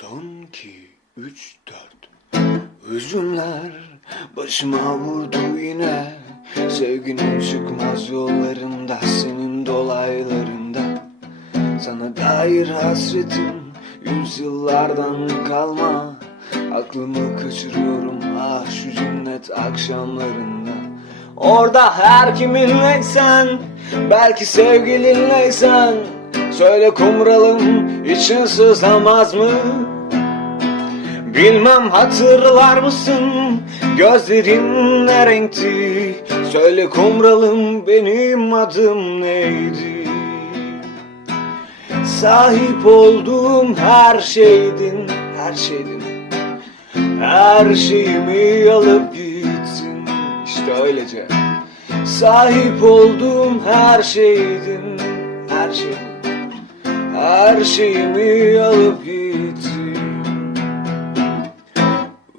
Son iki, üç, dört. Hüzünler başıma vurdu yine. Sevginin çıkmaz yollarında, senin dolaylarında. Sana dair hasretim yüzyıllardan kalma. Aklımı kaçırıyorum ah şu cennet akşamlarında. Orada her kiminleysen, belki sevgilinleysen. Söyle kumralım için sızlamaz mı? Bilmem hatırlar mısın Gözlerin ne renkti? Söyle kumralım benim adım neydi? Sahip olduğum her şeydin Her şeydin. Her şeyimi alıp gittin. İşte öylece. Sahip olduğum her şeydin Her şeydin Her şeyimi alıp gittin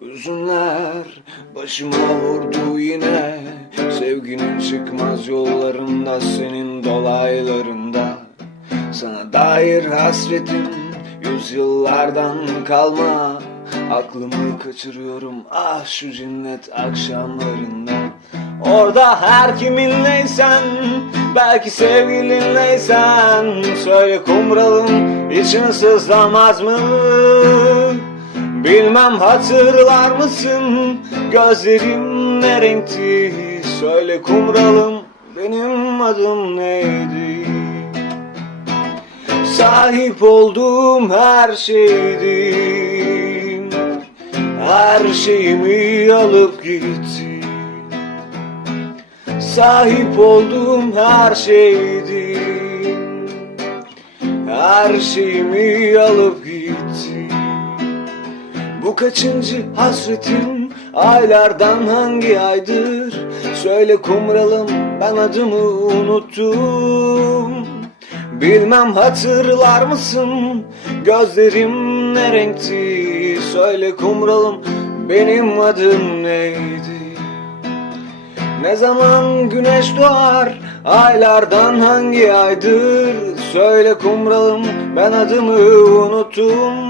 Hüzünler başıma vurdu yine. Sevginin çıkmaz yollarında senin dolaylarında. Sana dair hasretim yüzyıllardan kalma. Aklımı kaçırıyorum ah şu cennet akşamlarında. Orada her kiminleysen Belki sevgilinleysen Söyle kumralım için sızlamaz mı? Bilmem hatırlar mısın? Gözlerim ne renkti? Söyle kumralım benim adım neydi? Sahip olduğum her şeydin Her şeyimi alıp gitti Sahip olduğum her şeydin Her şeyimi alıp gitti bu kaçıncı hasretim? Aylardan hangi aydır? Söyle kumralım ben adımı unuttum. Bilmem hatırlar mısın? Gözlerim ne renkti? Söyle kumralım benim adım neydi ne zaman güneş doğar Aylardan hangi aydır? Söyle kumralım ben adımı unuttum.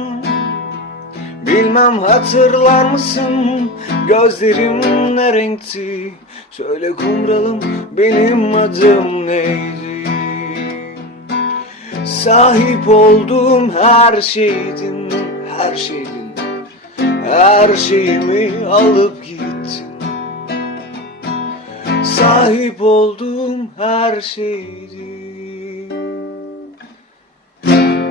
Bilmem hatırlar mısın Gözlerim ne renkti? Söyle kumralım benim adım neydi? Sahip olduğum her şeydin Her şeydin Her şeyimi alıp gittin Sahip olduğum her şeydin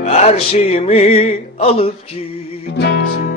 Her şeyimi alıp gittin